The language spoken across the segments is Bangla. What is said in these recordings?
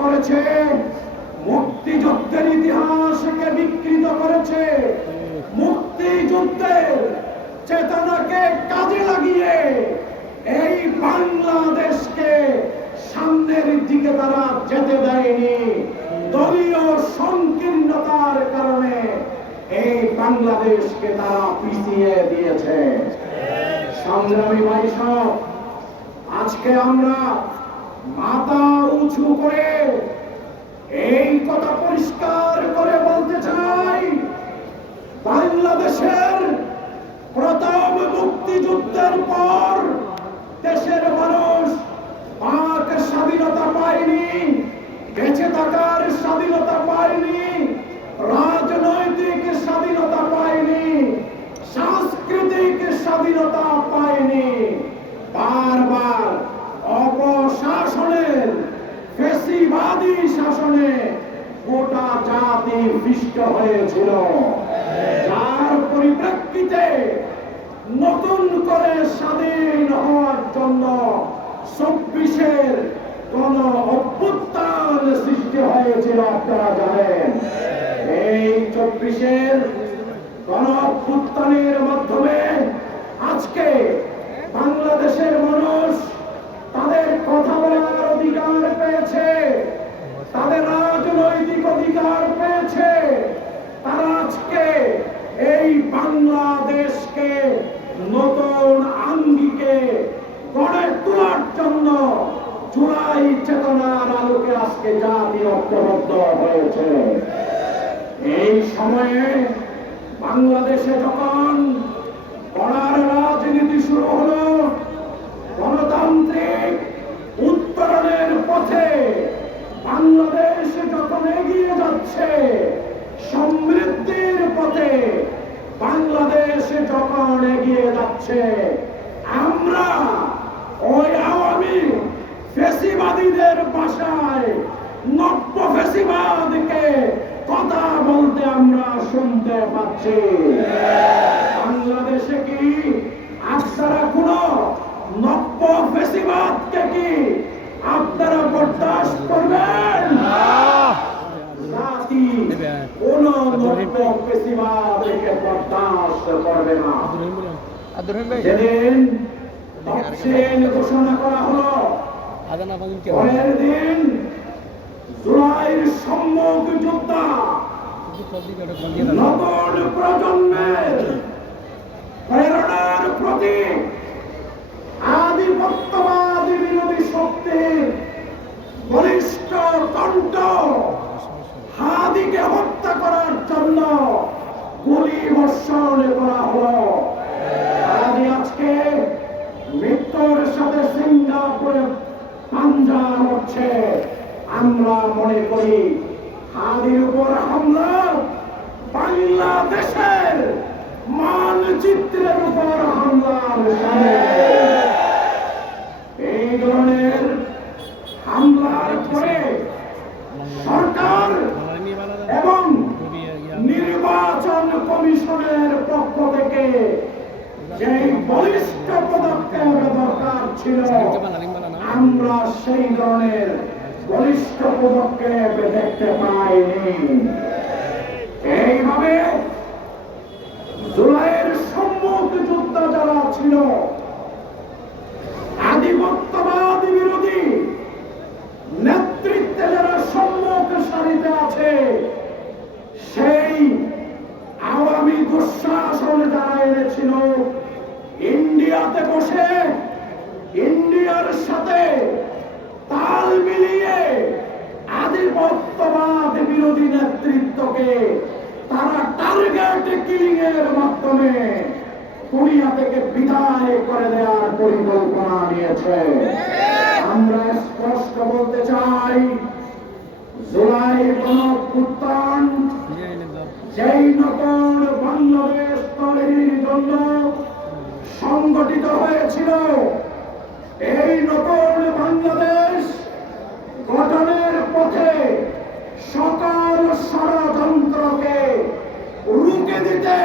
করেছে, মুক্তিযুদ্ধের ইতিহাসকে বিকৃত করেছে, মুক্তিযুদ্ধের চেতনাকে কাজে লাগিয়ে এই বাংলাদেশকে সামনের দিকে তারা যেতে দেয়নি। দলীয় সংকীর্ণতার কারণে এই বাংলাদেশকে তারা পিছিয়ে দিয়েছে। সংগ্রামী ভাই সব, আজকে আমরা মাথা উঁচু করে এই কথা পরিষ্কার করে বলতে চাই, বাংলাদেশের প্রথম মুক্তিযুদ্ধের পর দেশের মানুষ পাক স্বাধীনতা পায়নি, বেঁচে থাকার স্বাধীনতা পায়নি, রাজনৈতিক স্বাধীনতা পায়নি, সাংস্কৃতিক স্বাধীনতা পায়নি। বারবার অপশাসনের ফ্যাসিবাদী শাসনে গোটা জাতি পিষ্ট হয়েছিল, যার পরিপ্রেক্ষিতে নতুন করে স্বাধীন হওয়ার জন্য ২৪-এর গণ অভ্যুত্থান সৃষ্টি হয়েছিল। আপনারা জানেন, এই ২৪-এর গণ অভ্যুত্থানের মাধ্যমে আজকে বাংলাদেশের মানুষ তাদের কথা বলার অধিকার পেয়েছে, তাদের রাজনৈতিক অধিকার পেয়েছে। তারা আজকে এই বাংলাদেশকে নতুন আঙ্গিকে গড়ে তোলার জন্য জুলাই চেতনার আলোকে আজকে জাতি ঐক্যবদ্ধ হয়েছে। এই সময়ে বাংলাদেশে যখন গণার রাজনীতি শুরু হলো, গণতান্ত্রিক উত্তরণের পথে বাংলাদেশ যখন এগিয়ে যাচ্ছে, সমৃদ্ধির পথে বাংলাদেশ যখন এগিয়ে যাচ্ছে, আমরা ওই আওয়ামী ফ্যাসিবাদীদের ভাষায় নব্য ফ্যাসিবাদকে কথা বলতে আমরা শুনতে পাচ্ছি। বাংলাদেশে কি আপনারা কোন নব্য ফ্যাসিবাদকে কি আপনারা বরদাস্ত করবেন? জাতি কোন নব্য ফ্যাসিবাদকে বরদাস্ত করবে না। যেদিন তফসিল ঘোষণা করা হলো, পরের দিন জুলাইয়ের সম্মুখ যোদ্ধা নতুন প্রজন্মের প্রেরণার প্রতীক, আধিপত্যবাদী বিরোধী শক্তির বলিষ্ঠ কণ্ঠ হাদিকে হত্যা করার জন্য গুলি বর্ষণ করা হলো। হাদি আজকে মৃত্যুর সাথে সিঙ্গাপুরে পাঞ্জা লড়ছে। আমরা মনে করি হাদির উপর হামলা বাংলাদেশের মানচিত্রের উপর হামলার সাথে। এই ধরনের হামলার পরে সরকার এবং নির্বাচন কমিশনের পক্ষ থেকে যে বলিষ্ঠ পদক্ষেপ দরকার ছিল, আমরা সেই ধরনের বলিষ্ঠ পদক্ষেপ দেখতে পাইনি। এইভাবে জুলাইয়ের সম্মুখ যোদ্ধা যারা ছিল, আধিপত্যবাদী বিরোধী নেতৃত্বে যারা সম্মুখ সারিতে আছে, সেই আওয়ামী দুঃশাসন যারা এনেছিল, ইন্ডিয়াতে বসে ইন্ডিয়ার সাথে তাল মিলিয়ে আধিপত্যবাদ বিরোধী নেতৃত্বকে তারা টার্গেট কিলিং এর মাধ্যমে দুনিয়া থেকে বিদায় করে দেওয়ার পরিকল্পনা নিয়েছে। আমরা স্পষ্ট বলতে চাই, জুলাই গণঅভ্যুত্থান যেই নতুন বাংলাদেশ তৈরির জন্য সংগঠিত হয়েছিল, এই নতুন বাংলাদেশ গঠনের পথে সকল ষড়যন্ত্রকে রুখে দিতে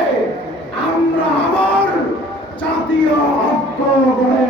আমরা আবার জাতীয় ঐক্য গড়ে